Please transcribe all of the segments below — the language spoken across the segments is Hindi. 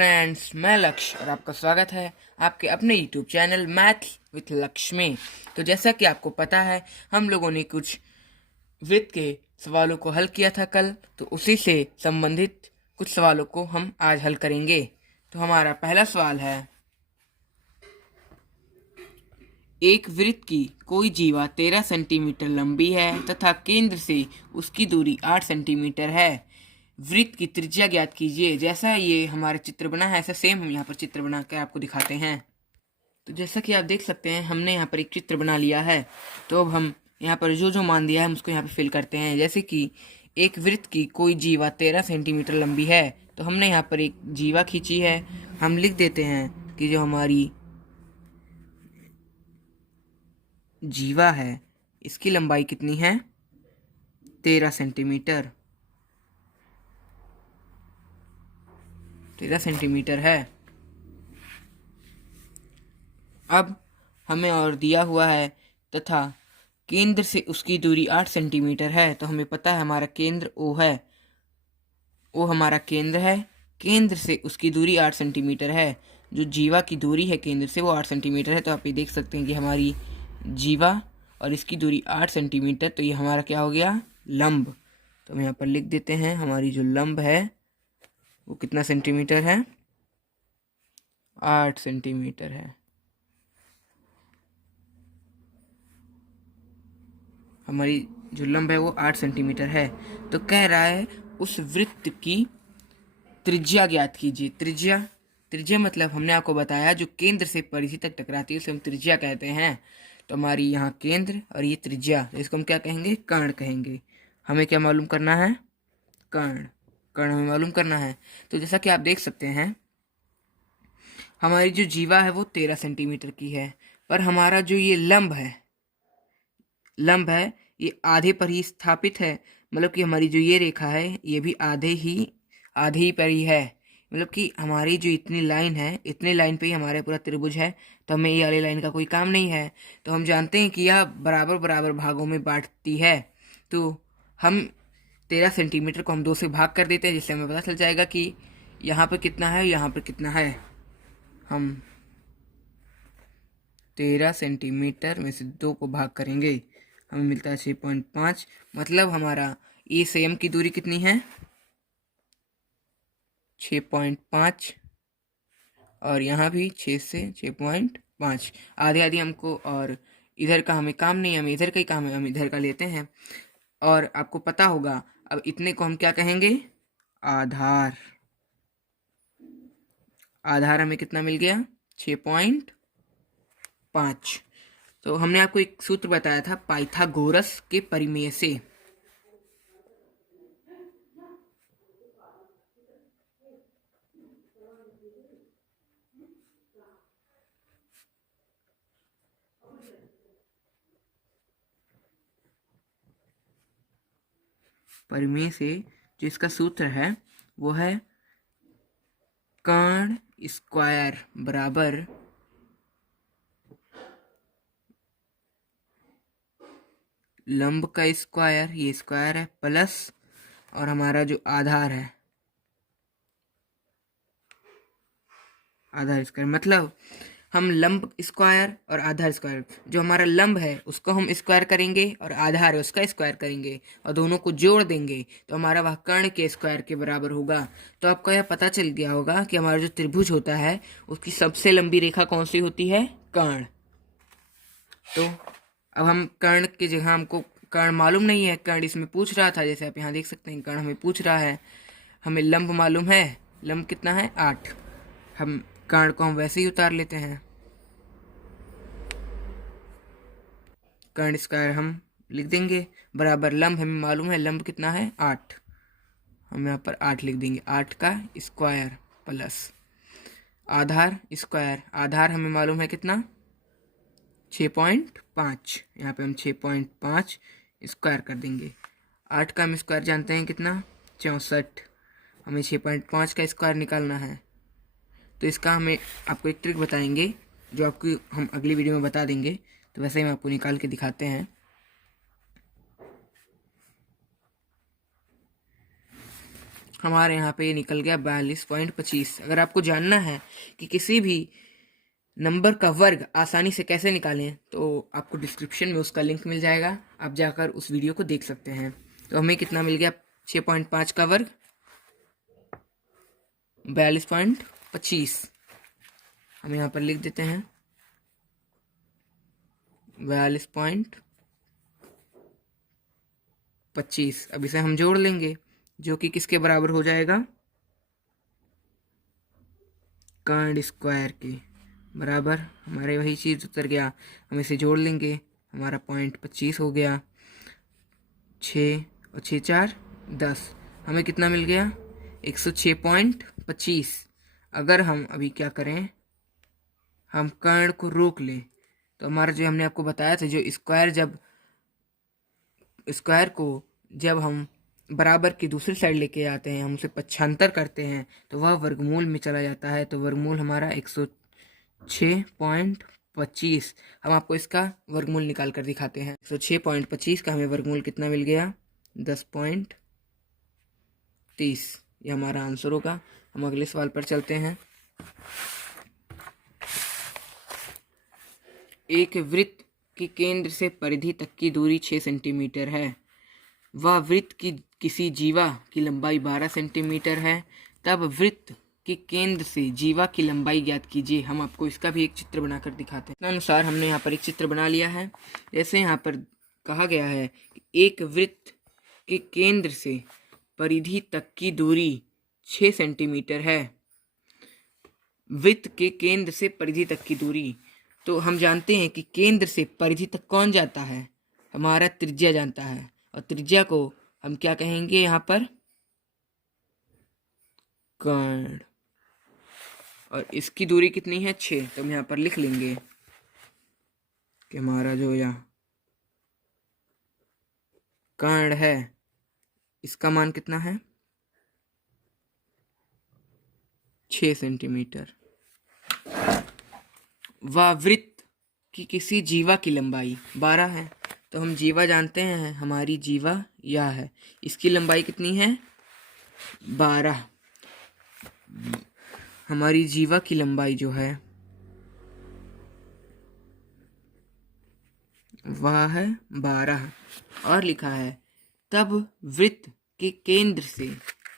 फ्रेंड्स, मैं लक्ष्य और आपका स्वागत है आपके अपने यूट्यूब चैनल मैथ विथ लक्ष्य में। तो जैसा कि आपको पता है, हम लोगों ने कुछ वृत्त के सवालों को हल किया था कल, तो उसी से संबंधित कुछ सवालों को हम आज हल करेंगे। तो हमारा पहला सवाल है, एक वृत्त की कोई जीवा 13 सेंटीमीटर लंबी है तथा केंद्र से उसकी दूरी 8 सेंटीमीटर है। वृत्त की त्रिज्या ज्ञात कीजिए। जैसा ये हमारा चित्र बना है, ऐसा सेम हम यहाँ पर चित्र बना कर आपको दिखाते हैं। तो जैसा कि आप देख सकते हैं, हमने यहाँ पर एक चित्र बना लिया है। तो अब हम यहाँ पर जो जो मान दिया है हम उसको यहाँ पर फिल करते हैं। जैसे कि एक वृत्त की कोई जीवा 13 सेंटीमीटर लंबी है, तो हमने यहाँ पर एक जीवा खींची है। हम लिख देते हैं कि जो हमारी जीवा है इसकी लंबाई कितनी है, 13 सेंटीमीटर। 13 सेंटीमीटर है। अब हमें और दिया हुआ है तथा केंद्र से उसकी दूरी 8 सेंटीमीटर है। तो हमें पता है हमारा केंद्र O है। O हमारा केंद्र है। केंद्र से उसकी दूरी 8 सेंटीमीटर है। जो जीवा की दूरी है केंद्र से वो 8 सेंटीमीटर है। तो आप ये देख सकते हैं कि हमारी जीवा और इसकी दूरी 8 सेंटीमीटर। तो ये हमारा क्या हो गया, लंब। तो हम यहाँ पर लिख देते हैं हमारी जो लंब है वो कितना सेंटीमीटर है, 8 सेंटीमीटर है। हमारी जो लंब है वो 8 सेंटीमीटर है। तो कह रहा है उस वृत्त की त्रिज्या ज्ञात कीजिए। त्रिज्या मतलब हमने आपको बताया जो केंद्र से परिधि तक टकराती है उसे हम त्रिज्या कहते हैं। तो हमारी यहाँ केंद्र और ये त्रिज्या, इसको हम क्या कहेंगे, कर्ण कहेंगे। हमें क्या मालूम करना है, कर्ण हमें मालूम करना है। तो जैसा कि आप देख सकते हैं, हमारी जो जीवा है वो 13 सेंटीमीटर की है, पर हमारा जो ये लंब है ये आधे पर ही स्थापित है। मतलब कि हमारी जो ये रेखा है ये भी आधे ही पर ही है। मतलब कि हमारी जो इतनी लाइन है, इतनी लाइन पे ही हमारा पूरा त्रिभुज है। तो हमें ये वाली लाइन का कोई काम नहीं है। तो हम जानते हैं कि यह बराबर बराबर भागों में बांटती है। तो हम 13 सेंटीमीटर को हम 2 से भाग कर देते हैं, जिससे हमें पता चल जाएगा कि यहाँ पर कितना है, यहाँ पर कितना है। हम 13 सेंटीमीटर में से 2 को भाग करेंगे, हमें मिलता है 6.5। मतलब हमारा ई से एम की दूरी कितनी है, 6.5। और यहाँ भी 6 से 6.5, आधी आधी हमको। और इधर का हमें काम नहीं है, हमें इधर का ही काम है, हम इधर का लेते हैं। और आपको पता होगा, अब इतने को हम क्या कहेंगे, आधार। आधार हमें कितना मिल गया, 6.5। तो हमने आपको एक सूत्र बताया था पाइथागोरस के परिमेय से। परिमेय से जो इसका सूत्र है वो है कर्ण स्क्वायर बराबर लंब का स्क्वायर, ये स्क्वायर है, प्लस और हमारा जो आधार है, आधार स्क्वायर। मतलब हम लंब स्क्वायर और आधार स्क्वायर, जो हमारा लंब है उसको हम स्क्वायर करेंगे और आधार है उसका स्क्वायर करेंगे और दोनों को जोड़ देंगे, तो हमारा वह कर्ण के स्क्वायर के बराबर होगा। तो आपको यह पता चल गया होगा कि हमारा जो त्रिभुज होता है उसकी सबसे लंबी रेखा कौन सी होती है, कर्ण। तो अब हम कर्ण की जगह, हमको कर्ण मालूम नहीं है, कर्ण इसमें पूछ रहा था। जैसे आप यहाँ देख सकते हैं, कर्ण हमें पूछ रहा है। हमें लंब मालूम है, लंब कितना है, 8। हम कर्ण को हम वैसे ही उतार लेते हैं। कर्ण स्क्वायर हम लिख देंगे बराबर लंब हमें मालूम है, लंब कितना है, 8। हम यहाँ पर 8 लिख देंगे, 8 का स्क्वायर प्लस आधार स्क्वायर। आधार हमें मालूम है कितना, 6.5। यहाँ पे हम 6.5 स्क्वायर कर देंगे। 8 का हम स्क्वायर जानते हैं कितना, 64। हमें 6.5 का स्क्वायर निकालना है। तो इसका हमें आपको एक ट्रिक बताएंगे जो आपको हम अगली वीडियो में बता देंगे। तो वैसे ही हम आपको निकाल के दिखाते हैं। हमारे यहाँ पे ये निकल गया 42.25। अगर आपको जानना है कि किसी भी नंबर का वर्ग आसानी से कैसे निकालें तो आपको डिस्क्रिप्शन में उसका लिंक मिल जाएगा, आप जाकर उस वीडियो को देख सकते हैं। तो हमें कितना मिल गया, 6.5 का वर्ग 42.25। हम यहाँ पर लिख देते हैं 42.25। अब इसे हम जोड़ लेंगे जो कि किसके बराबर हो जाएगा, कर्ण स्क्वायर के बराबर। हमारे वही चीज़ उतर गया, हम इसे जोड़ लेंगे, हमारा 0.25 हो गया। 6 और 6 4 10, हमें कितना मिल गया, 106.25। अगर हम अभी क्या करें, हम कर्ण को रोक लें तो हमारा जो हमने आपको बताया था, जो स्क्वायर को जब हम बराबर की दूसरी साइड लेके आते हैं, हम उसे पक्षांतर करते हैं तो वह वर्गमूल में चला जाता है। तो वर्गमूल हमारा 106.25। हम आपको इसका वर्गमूल निकाल कर दिखाते हैं। 106.25 का हमें वर्गमूल कितना मिल गया, 10.30। ये हमारा आंसर होगा। हम अगले सवाल पर चलते हैं। एक वृत्त के केंद्र से परिधि तक की दूरी 6 सेंटीमीटर है। वह वृत्त की किसी जीवा की लंबाई 12 सेंटीमीटर है। तब वृत्त के केंद्र से जीवा की लंबाई ज्ञात कीजिए। हम आपको इसका भी एक चित्र बनाकर दिखाते हैं। अनुसार हमने यहाँ पर एक चित्र बना लिया है। जैसे यहाँ पर कहा गया है कि एक वृत्त के केंद्र से परिधि तक की दूरी 6 सेंटीमीटर है। वृत्त के केंद्र से परिधि तक की दूरी, तो हम जानते हैं कि केंद्र से परिधि तक कौन जाता है, हमारा त्रिज्या जानता है। और त्रिज्या को हम क्या कहेंगे यहाँ पर, कर्ण। और इसकी दूरी कितनी है, 6। तो हम यहाँ पर लिख लेंगे कि हमारा जो यहाँ कर्ण है इसका मान कितना है, 6 सेंटीमीटर। वह वृत्त की किसी जीवा की लंबाई 12 है। तो हम जीवा जानते हैं, हमारी जीवा यह है, इसकी लंबाई कितनी है, 12। हमारी जीवा की लंबाई जो है वह है 12। और लिखा है तब वृत्त के केंद्र से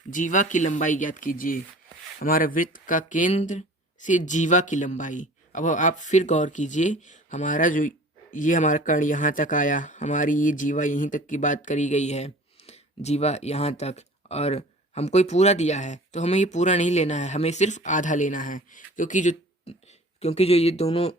जीवा की लंबाई ज्ञात कीजिए। हमारा वृत्त का केंद्र से जीवा की लंबाई। अब आप फिर गौर कीजिए, हमारा जो ये हमारा कर्ण यहाँ तक आया, हमारी ये जीवा यहीं तक की बात करी गई है, जीवा यहाँ तक, और हमको ये पूरा दिया है तो हमें ये पूरा नहीं लेना है, हमें सिर्फ आधा लेना है। क्योंकि जो ये दोनों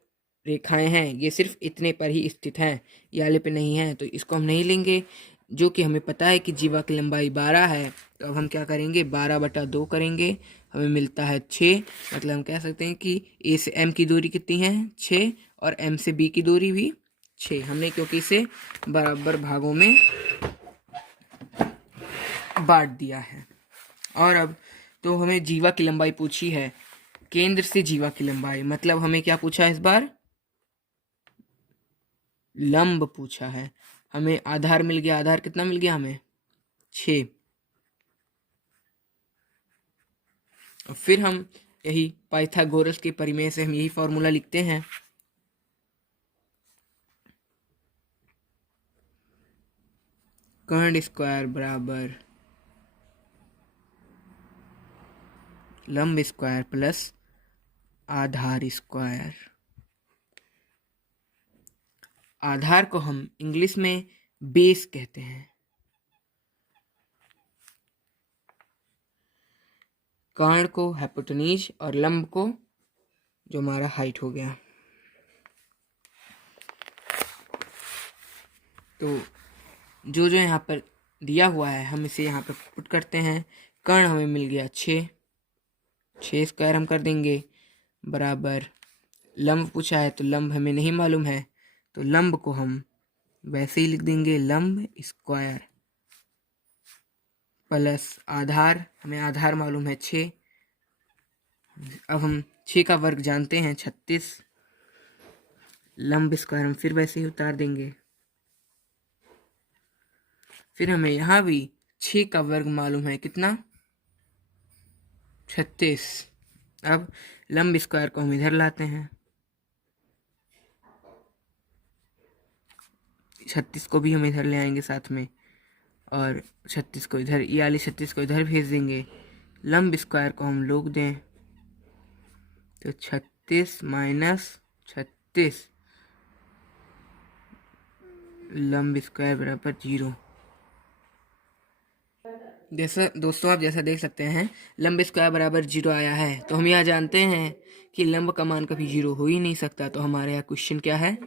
रेखाएं हैं ये सिर्फ इतने पर ही स्थित हैं, ये वाले पे नहीं है, तो इसको हम नहीं लेंगे। जो कि हमें पता है कि जीवा की लंबाई 12 है, तो अब हम क्या करेंगे, 12/2 करेंगे, हमें मिलता है 6। मतलब हम कह सकते हैं कि ए से एम की दूरी कितनी है, 6, और एम से बी की दूरी भी 6। हमने क्योंकि इसे बराबर भागों में बांट दिया है। और अब तो हमें जीवा की लंबाई पूछी है, केंद्र से जीवा की लंबाई, मतलब हमें क्या पूछा है इस बार, लंब पूछा है। हमें आधार मिल गया, आधार कितना मिल गया हमें, 6। और फिर हम यही पाइथागोरस के परिमेय से हम यही फॉर्मूला लिखते हैं, कर्ण स्क्वायर बराबर लंब स्क्वायर प्लस आधार स्क्वायर। आधार को हम इंग्लिश में बेस कहते हैं। कर्ण को हाइपोटेन्यूज और लंब को जो हमारा हाइट हो गया। तो जो जो यहाँ पर दिया हुआ है हम इसे यहाँ पर पुट करते हैं। कर्ण हमें मिल गया 6 स्क्वायर हम कर देंगे बराबर, लंब पूछा है तो लंब हमें नहीं मालूम है, तो लंब को हम वैसे ही लिख देंगे, लंब स्क्वायर प्लस आधार, हमें आधार मालूम है 6। अब हम 6 का वर्ग जानते हैं 36, लंब स्क्वायर हम फिर वैसे ही उतार देंगे। फिर हमें यहाँ भी 6 का वर्ग मालूम है कितना, 36। अब लंब स्क्वायर को हम इधर लाते हैं, 36 को भी हम इधर ले आएंगे साथ में, और 36 को इधर, ये वाली 36 को इधर भेज देंगे। लंब स्क्वायर को हम लोग दें तो 36 माइनस 36 लंब स्क्वायर बराबर 0। जैसा दोस्तों आप जैसा देख सकते हैं लंब स्क्वायर बराबर 0 आया है, तो हम यहाँ जानते हैं कि लंब का मान कभी 0 हो ही नहीं सकता, तो हमारे यहाँ क्वेश्चन क्या है,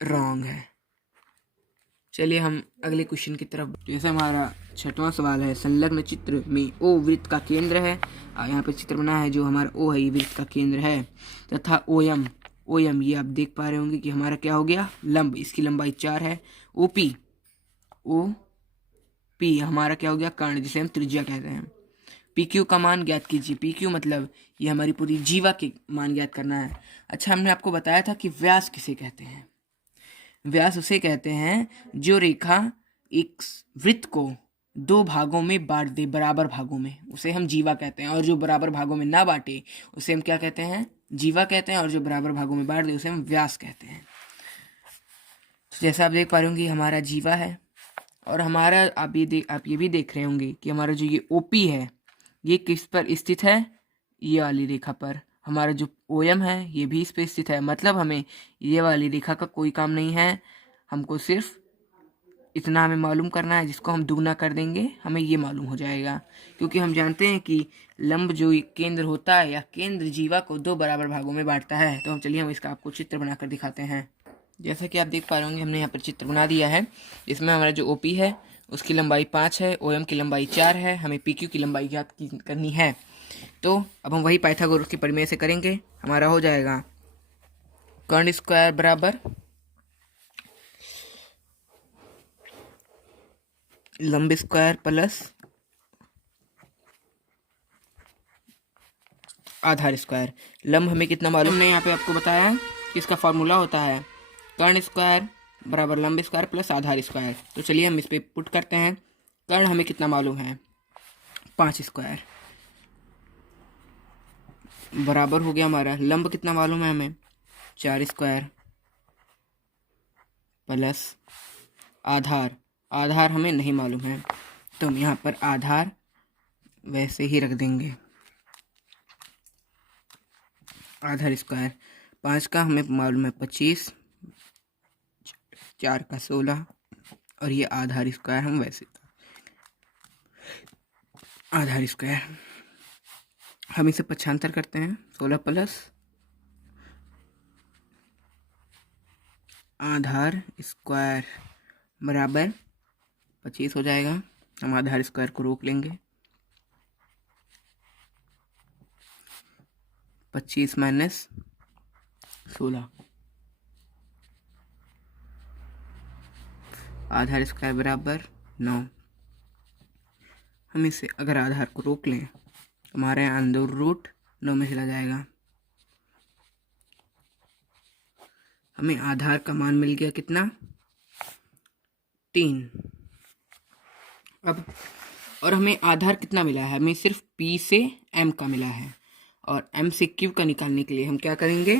रॉन्ग है। चलिए हम अगले क्वेश्चन की तरफ। जैसे हमारा 6वां सवाल है, संलग्न चित्र में ओ वृत्त का केंद्र है। यहाँ पे चित्र बना है, जो हमारा ओ है ये वृत्त का केंद्र है, तथा ओ एम ये आप देख पा रहे होंगे कि हमारा क्या हो गया, लंब, इसकी लंबाई 4 है। ओ पी हमारा क्या हो गया, कर्ण, जिसे हम त्रिज्या कहते हैं। पी क्यू का मान ज्ञात कीजिए। पी क्यू मतलब ये हमारी पूरी जीवा के मान ज्ञात करना है। अच्छा, हमने आपको बताया था कि व्यास किसे कहते हैं। व्यास उसे कहते हैं जो रेखा एक वृत्त को 2 भागों में बांट दे, बराबर भागों में, उसे हम जीवा कहते हैं। और जो बराबर भागों में ना बांटे उसे हम क्या कहते हैं, जीवा कहते हैं। और जो बराबर भागों में बांट दे उसे हम व्यास कहते हैं। तो जैसा आप देख पा रहे होंगे हमारा जीवा है, और हमारा आप ये भी देख रहे होंगे कि हमारा जो ये ओपी है ये किस पर स्थित है, ये वाली रेखा पर। हमारा जो ओएम है ये भी इस पर स्थित है। मतलब हमें ये वाली रेखा का कोई काम नहीं है, हमको सिर्फ इतना हमें मालूम करना है, जिसको हम दुगना कर देंगे हमें ये मालूम हो जाएगा। क्योंकि हम जानते हैं कि लंब जो केंद्र होता है या केंद्र जीवा को 2 बराबर भागों में बांटता है। तो हम चलिए हम इसका आपको चित्र बनाकर दिखाते हैं। जैसा कि आप देख पा रहे होंगे हमने यहाँ पर चित्र बना दिया है। इसमें हमारा जो ओपी है उसकी लंबाई 5 है, ओएम की लंबाई 4 है, हमें पीक्यू की लंबाई ज्ञात करनी है। तो अब हम वही पाइथागोरस के प्रमेय से करेंगे। हमारा हो जाएगा कर्ण स्क्वायर बराबर लंब स्क्वायर प्लस आधार स्क्वायर। लंब हमें कितना मालूम, हमने यहाँ पे आपको बताया कि इसका फॉर्मूला होता है कर्ण स्क्वायर बराबर लंब स्क्वायर प्लस आधार स्क्वायर। तो चलिए हम इस पे पुट करते हैं। कर्ण हमें कितना मालूम है, 5 स्क्वायर, बराबर हो गया हमारा लंब कितना मालूम है हमें, 4 स्क्वायर, प्लस आधार हमें नहीं मालूम है, तो हम यहाँ पर आधार वैसे ही रख देंगे। आधार स्क्वायर 5 का हमें मालूम है 25, 4 का 16, और ये आधार स्क्वायर हम वैसे आधार स्क्वायर हम इसे पक्षांतर करते हैं। 16 प्लस आधार स्क्वायर बराबर 25 हो जाएगा। हम आधार स्क्वायर को रोक लेंगे। 25 माइनस 16, आधार स्क्वायर बराबर 9। हम इसे अगर आधार को रोक लें तो हमारे यहाँ अंदर रूट 9 में चला जाएगा। हमें आधार का मान मिल गया कितना, 3। अब और हमें आधार कितना मिला है, हमें सिर्फ P से M का मिला है, और M से Q का निकालने के लिए हम क्या करेंगे,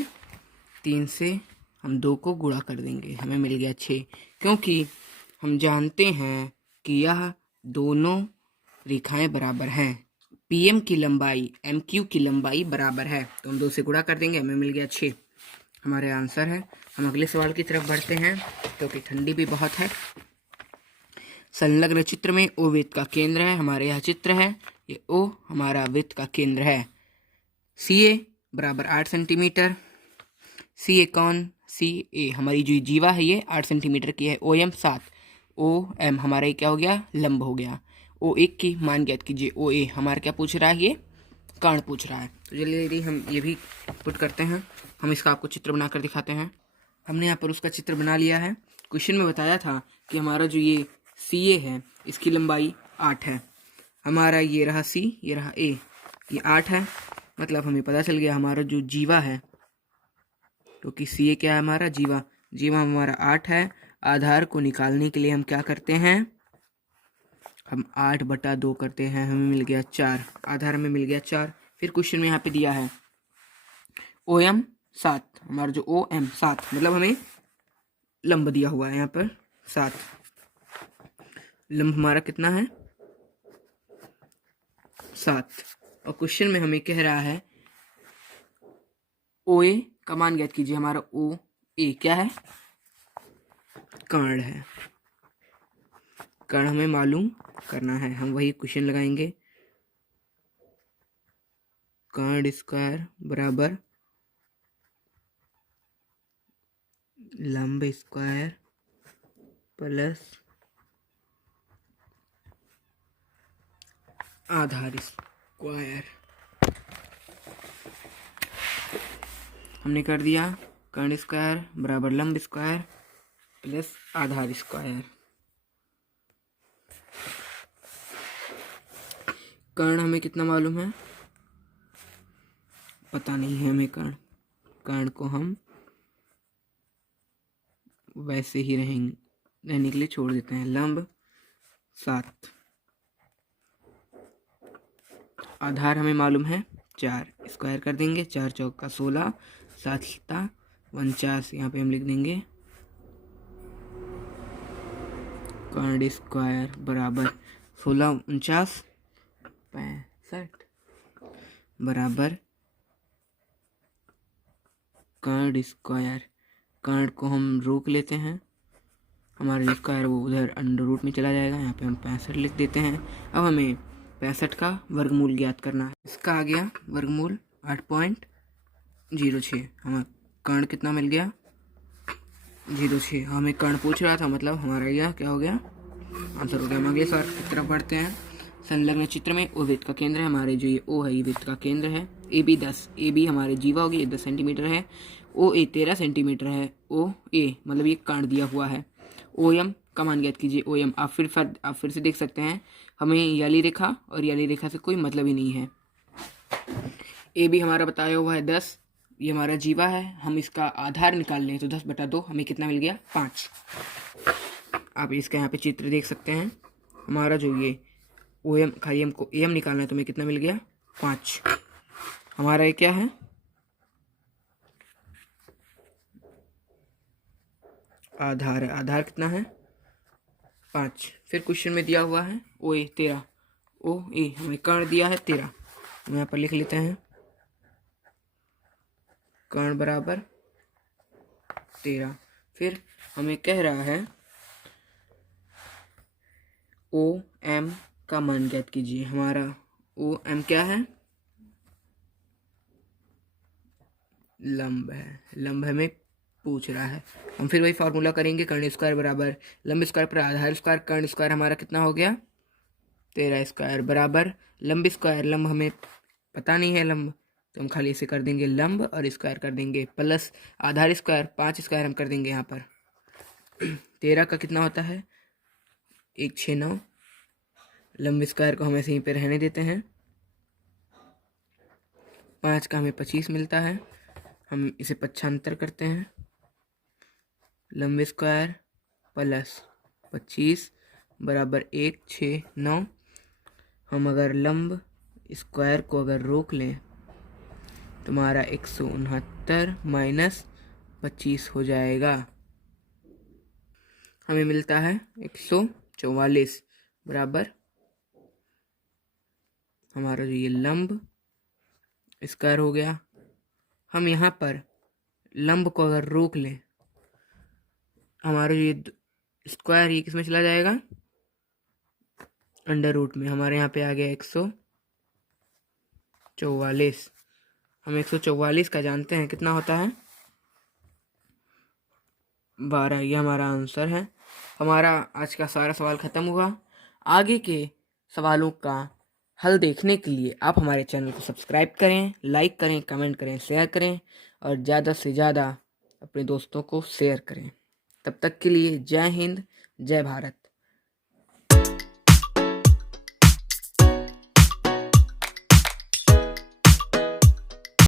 3 से हम 2 को गुणा कर देंगे, हमें मिल गया 6। क्योंकि हम जानते हैं कि यह दोनों रेखाएं बराबर हैं, PM की लंबाई MQ की लंबाई बराबर है, तो हम 2 से गुणा कर देंगे, हमें मिल गया 6। हमारे आंसर है। हम अगले सवाल की तरफ बढ़ते हैं क्योंकि ठंडी भी बहुत है। संलग्न चित्र में ओ वृत्त का केंद्र है। हमारे यहाँ चित्र है, ये ओ हमारा वृत्त का केंद्र है। CA बराबर 8 सेंटीमीटर। CA कौन, CA हमारी जो जीवा है ये 8 सेंटीमीटर की है। OM 7, OM हमारा ये क्या हो गया, लंब हो गया। O1 की मान ज्ञात कीजिए। OA हमारा क्या पूछ रहा है, ये कर्ण पूछ रहा है। तो चलिए हम ये भी पुट करते हैं। हम इसका आपको चित्र बनाकर दिखाते हैं। हमने यहाँ पर उसका चित्र बना लिया है। क्वेश्चन में बताया था कि हमारा जो ये CA है इसकी लंबाई 8 है। हमारा ये रहा C, ये रहा A, ये 8 है। मतलब हमें पता चल गया हमारा जो जीवा है, क्योंकि CA क्या है हमारा जीवा हमारा 8 है। आधार को निकालने के लिए हम क्या करते हैं, हम 8/2 करते हैं, हमें मिल गया 4, आधार हमें मिल गया 4। फिर क्वेश्चन में यहाँ पे दिया है OM 7, हमारा जो OM 7 मतलब हमें लंब दिया हुआ है यहाँ पर 7, लंब हमारा कितना है 7। और क्वेश्चन में हमें कह रहा है OA का मान ज्ञात कीजिए। हमारा OA क्या है, कर्ण है, कर्ण हमें मालूम करना है। हम वही क्वेश्चन लगाएंगे, कर्ण स्क्वायर बराबर लंब स्क्वायर प्लस आधार स्क्वायर। हमने कर दिया, कर्ण स्क्वायर बराबर लंब स्क्वायर प्लस आधार स्क्वायर। कर्ण हमें कितना मालूम है, पता नहीं है हमें कर्ण, कर्ण को हम वैसे ही रहने के लिए छोड़ देते हैं। लंब 7, आधार हमें मालूम है 4, स्क्वायर कर देंगे, 4 चौका 16, 7 सत्ता 49, यहाँ पे हम लिख देंगे कर्ण स्क्वायर बराबर 16 49 65 बराबर कर्ण स्क्वायर। कर्ण को हम रोक लेते हैं, हमारा स्क्वायर वो उधर अंडर रूट में चला जाएगा, यहाँ पे हम 65 लिख देते हैं। अब हमें 65 का वर्गमूल ज्ञात करना है। इसका आ गया वर्गमूल 8.06। हमें कर्ण कितना मिल गया 06। हमें कर्ण पूछ रहा था, मतलब हमारा यह क्या हो गया, आंसर हो गया। हम अगले सवाल की तरफ बढ़ते हैं। संलग्न चित्र में O वृत्त का केंद्र है, हमारे जो ये O है ये वृत्त का केंद्र है। AB 10, AB हमारे जीवा होगी, ये 10 सेंटीमीटर है। OA 13 सेंटीमीटर है। OA मतलब ये कर्ण दिया हुआ है। OM का मान ज्ञात कीजिए। OM आप फिर से देख सकते हैं, हमें याली रेखा और याली रेखा से कोई मतलब ही नहीं है। AB हमारा बताया हुआ है 10, ये हमारा जीवा है। हम इसका आधार निकाल लें तो 10/2, हमें कितना मिल गया 5। आप इसका यहाँ पे चित्र देख सकते हैं। हमारा जो ये OM खाली हमको AM निकालना है, तो हमें कितना मिल गया 5। हमारा ये क्या है, आधार है। आधार कितना है 5। फिर क्वेश्चन में दिया हुआ है OA 13, OA हमें कर्ण दिया है 13, हम यहाँ पर लिख लेते हैं कर्ण बराबर 13। फिर हमें कह रहा है OM का मान ज्ञात कीजिए। हमारा OM क्या है, लंब है, लंब हमें पूछ रहा है। हम फिर वही फार्मूला करेंगे, कर्ण स्क्वायर बराबर लंब स्क्वायर पर आधार स्क्वायर। कर्ण स्क्वायर हमारा कितना हो गया 13 स्क्वायर बराबर लंब स्क्वायर, लंब हमें पता नहीं है लंब, तो हम खाली इसे कर देंगे लंब और स्क्वायर कर देंगे प्लस आधार स्क्वायर, 5 स्क्वायर हम कर देंगे यहाँ पर। 13 का कितना होता है 169, लंब स्क्वायर को हम ऐसे यहीं पे रहने देते हैं। 5 का हमें 25 मिलता है, हम इसे 75 करते हैं। लंब स्क्वायर प्लस 25 बराबर 169। हम अगर लंब स्क्वायर को अगर रोक लें तो हमारा 169 माइनस 25 हो जाएगा, हमें मिलता है 144 बराबर हमारा जो ये लंब स्क्वायर हो गया। हम यहाँ पर लंब को अगर रोक लें, हमारा ये स्क्वायर ये किसमें चला जाएगा, अंडर रूट में। हमारे यहाँ पे आ गया 144। हम 144 का जानते हैं कितना होता है 12, ये हमारा आंसर है। हमारा आज का सारा सवाल ख़त्म हुआ। आगे के सवालों का हल देखने के लिए आप हमारे चैनल को सब्सक्राइब करें, लाइक करें, कमेंट करें, शेयर करें और ज़्यादा से ज़्यादा अपने दोस्तों को शेयर करें। तब तक के लिए जय हिंद, जय भारत।